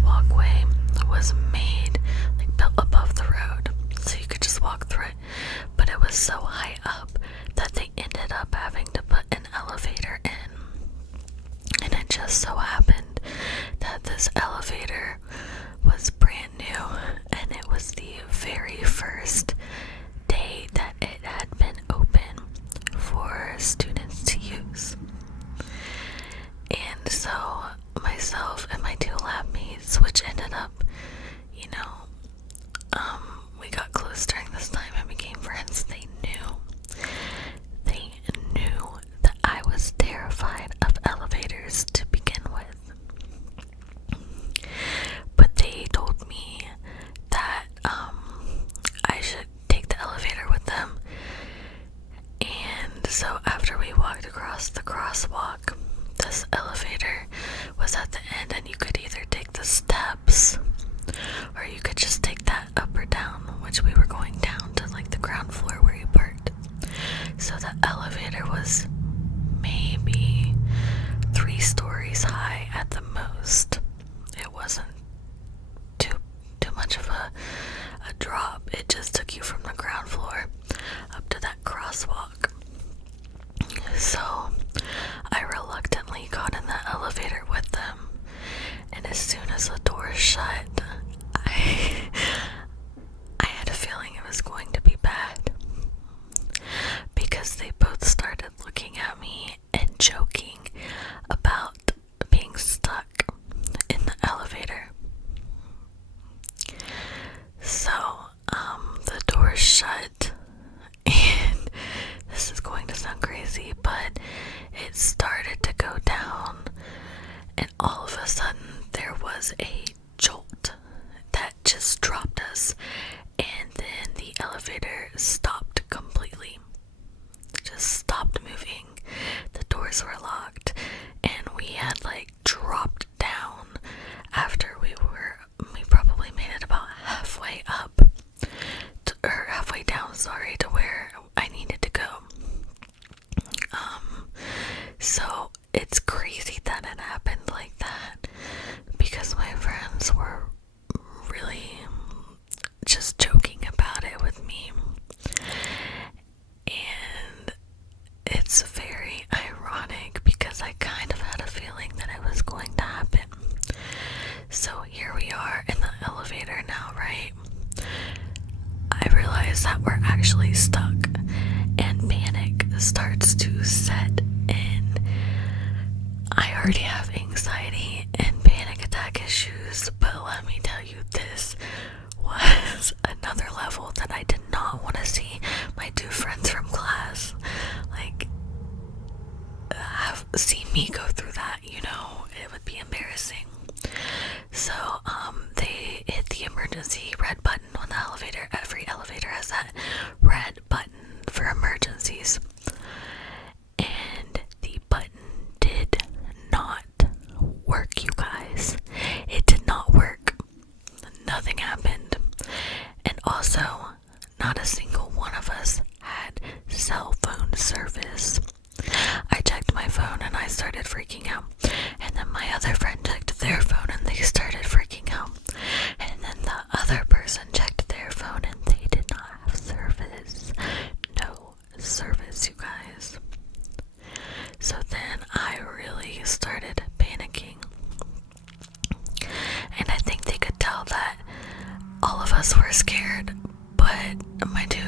walkway was made, like, built above the road, so you could just walk through it. But it was so high up that they ended up having to put an elevator in. And it just so happened that this elevator was brand new, and it was the very first day that it had been open for students to use. And so myself and my 2 lab mates, which ended up, we got close during this time and became friends. They knew that I was terrified of elevators to begin with. But they told me that I should take the elevator with them. And so after we walked across the crosswalk, this elevator was at the end, and you could either take the steps or you could just take that up or down, which we were going down to like the ground floor where you parked. So the elevator was maybe 3 stories high at the most. It wasn't too much of a drop. It just took you from the ground floor up to that crosswalk. So I reluctantly got in the elevator with them, and as soon as the door shut, I had a feeling it was going to be bad, because they both started looking at me and joking about being stuck in the elevator. So the door shut, and this is going to sound crazy, but it started to go down, and all of a sudden there was a jolt that just dropped us, and then the elevator stopped completely. Just stopped moving. The doors were locked, and we had like dropped down after we probably made it about halfway up, or halfway down, to where I needed to go. So it's crazy that it happened like that, because my friends were really just joking about it with me. And it's very ironic because I kind of had a feeling that it was going to happen. So here we are in the elevator now, right? I realize that we're actually stuck, and panic starts to set in. I already have anxiety and panic attack issues, but let me tell you, this was another level that I did not want to see my 2 friends from class see me go through that. It would be embarrassing. So they hit the emergency red button on the elevator. Every elevator has that red button for emergencies, and the button did not work, you guys. It did not work. Nothing happened. And also, not a single one of us had cell phone service. I checked my phone and I started freaking out, and then my other friend checked their phone and they started freaking out, and then the other person checked their phone and they did not have service. No service, you guys. So then I really started panicking, and I think they could tell that all of us were scared, but my 2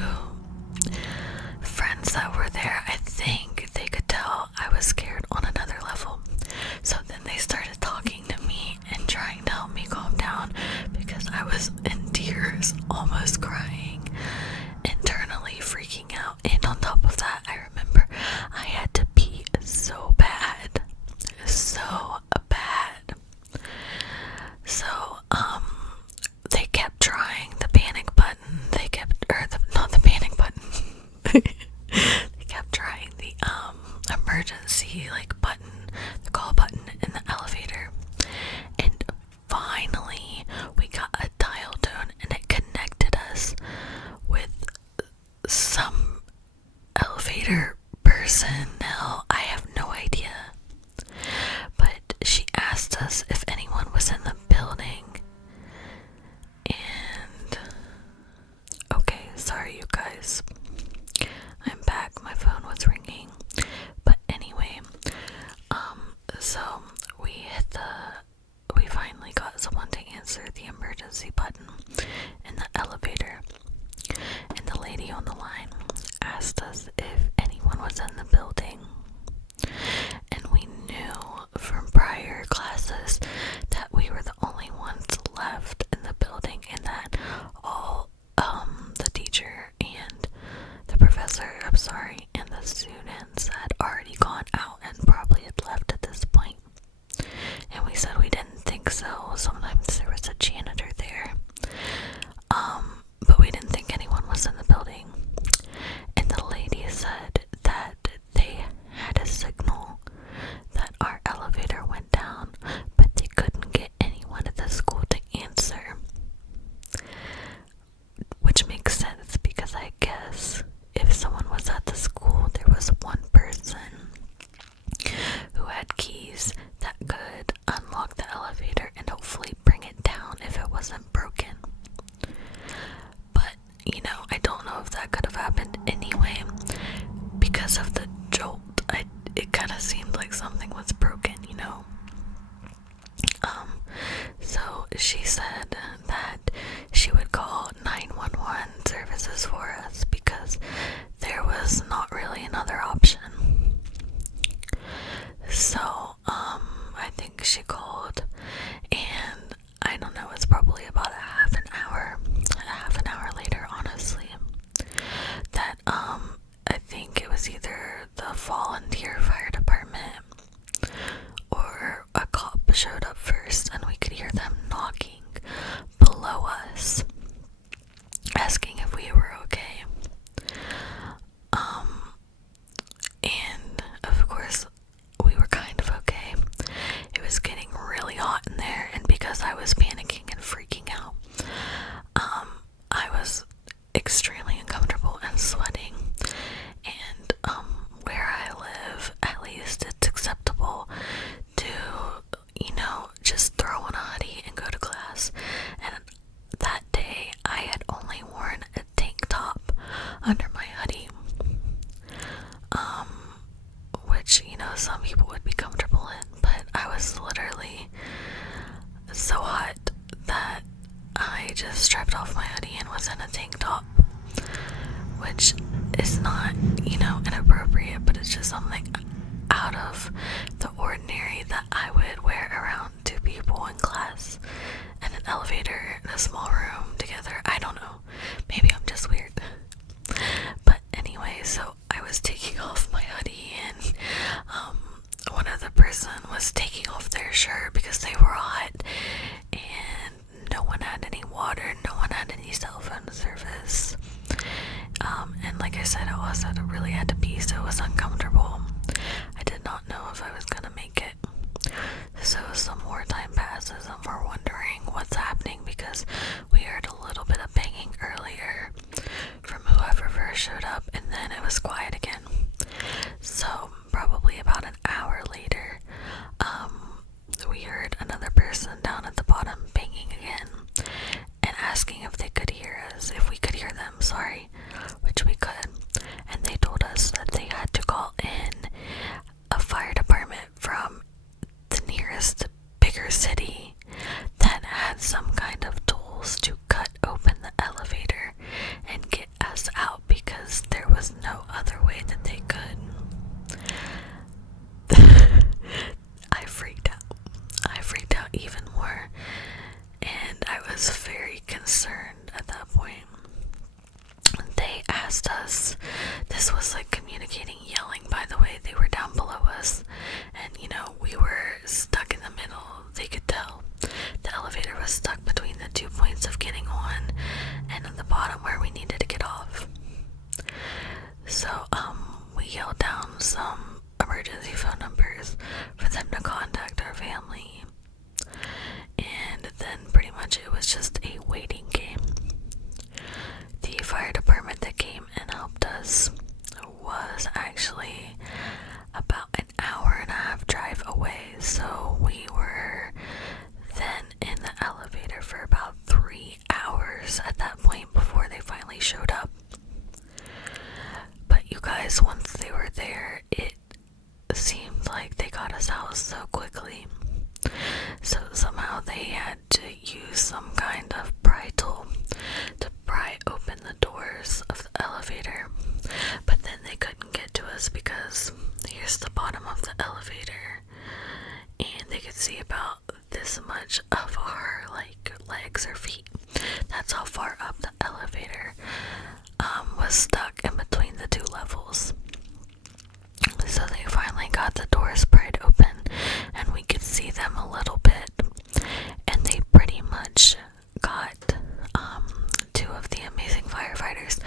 friends that were there, I think they could tell I was scared on another level. So then they started talking to me and trying to help me calm down, because I was in tears, almost crying, internally freaking out. And on top of that, I remember I had to pee so bad. So they kept trying the panic button. Not the panic button. They kept trying So we finally got someone to answer the emergency button in the elevator, and the lady on the line asked us if anyone was in the building. And we knew from prior classes that we were the only ones left in the building, and that all the teacher and the professor, and the students had already gone out and probably had left at this point. And we said we didn't think so. Sometimes there was a janitor there. But we didn't think anyone was in the building. And the lady said that they had a signal that our elevator went down, but they couldn't get anyone at the school to answer. Which makes sense, because I guess if someone was at the school, there was one person who had keys that could unlock the elevator and hopefully bring it down if it wasn't broken. But, I don't know if that could have happened anyway. Because of the jolt, it kind of seemed like something was broken, So she said that she would call 911 services for us because there was not really another option. So, I think she called, and I don't know, it's probably about a half an hour later, honestly, that, I think it was either the volunteer fire department or a cop showed up first, and we could hear them knocking below us, asking if we were okay. And of course, we were kind of okay. It was getting really hot in there, and because I was panicking and freaking out, I was extremely uncomfortable and sweating. And where I live, at least, it's acceptable to, just throw on a hoodie and go to class. And that day, I had only worn a tank top under my hoodie, which, some people would be comfortable in, but I was literally so hot that I just stripped off my hoodie and was in a tank top, which is not, inappropriate, but it's just something out of the ordinary that I would wear around two people in class, in an elevator, in a small room together. I don't know. Maybe I'm just weird. But anyway, so I was taking off my hoodie, and one other person was taking off their shirt because they were hot, and no one had any water, no one had any cell phone service. And like I said, I also really had to pee, so it was uncomfortable. I did not know if I was gonna make it. So some more time passes, and we're wondering what's happening because we heard a little bit of banging earlier from whoever first showed up, and then it was quiet again. So probably about an hour later, we heard another person down at the bottom banging again and asking if they could hear us, if we could hear them, which we could. And they told us that they had to call in a fire department from out so quickly. So somehow they had to use some kind of pry tool to pry open the doors of the elevator. But then they couldn't get to us because here's the bottom of the elevator, and they could see about this much of our legs or feet. That's how far up the elevator was stuck in between the two levels. So they finally got the doors pried open and we could see them a little bit, and they pretty much got two of the amazing firefighters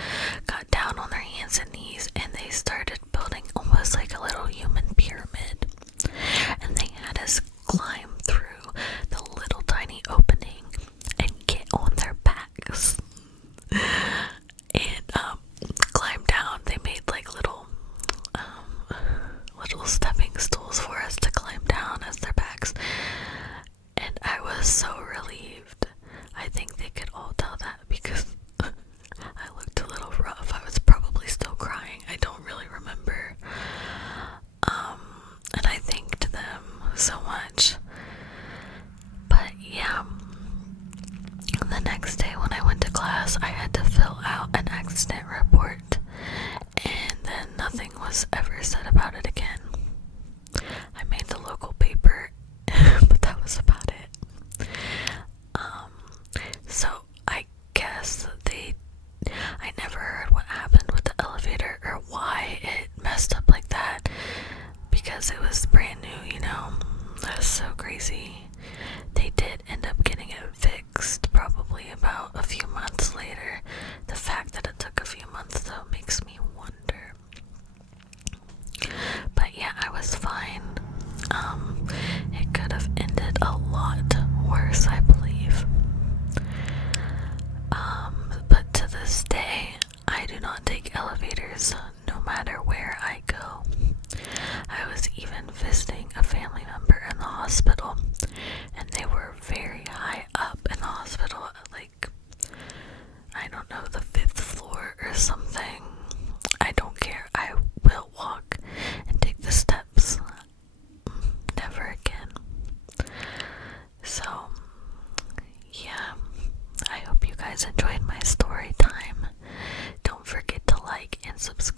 got down on their hands and knees, and they started building almost like a little human pyramid, and they had us climb through the little tiny opening and get on their backs and climb down. They made like little stepping stools for us to climb down as their backs, and I was so relieved. I think they could all tell that because I looked a little rough. I was probably still crying. I don't really remember. And I thanked them so much. But yeah, the next day when I went to class, I had to fill out an accident report, and then nothing was ever said about it again. I made the local paper, but that was about it. So I guess I never heard what happened with the elevator or why it messed up like that, because it was brand new, you know. That was so crazy. They did end up getting it fixed probably about a few months later. The fact that it took a few months though makes me wonder. But yeah, I was fine. It could have ended a lot worse, I believe. But to this day, I do not take elevators no matter where I go. I was even visiting a family member in the hospital, and they were very high up in the hospital, like, I don't know, the 5th floor or something. I don't care. I will walk and take the steps. Never again. So, yeah, I hope you guys enjoyed my story time. Don't forget to like and subscribe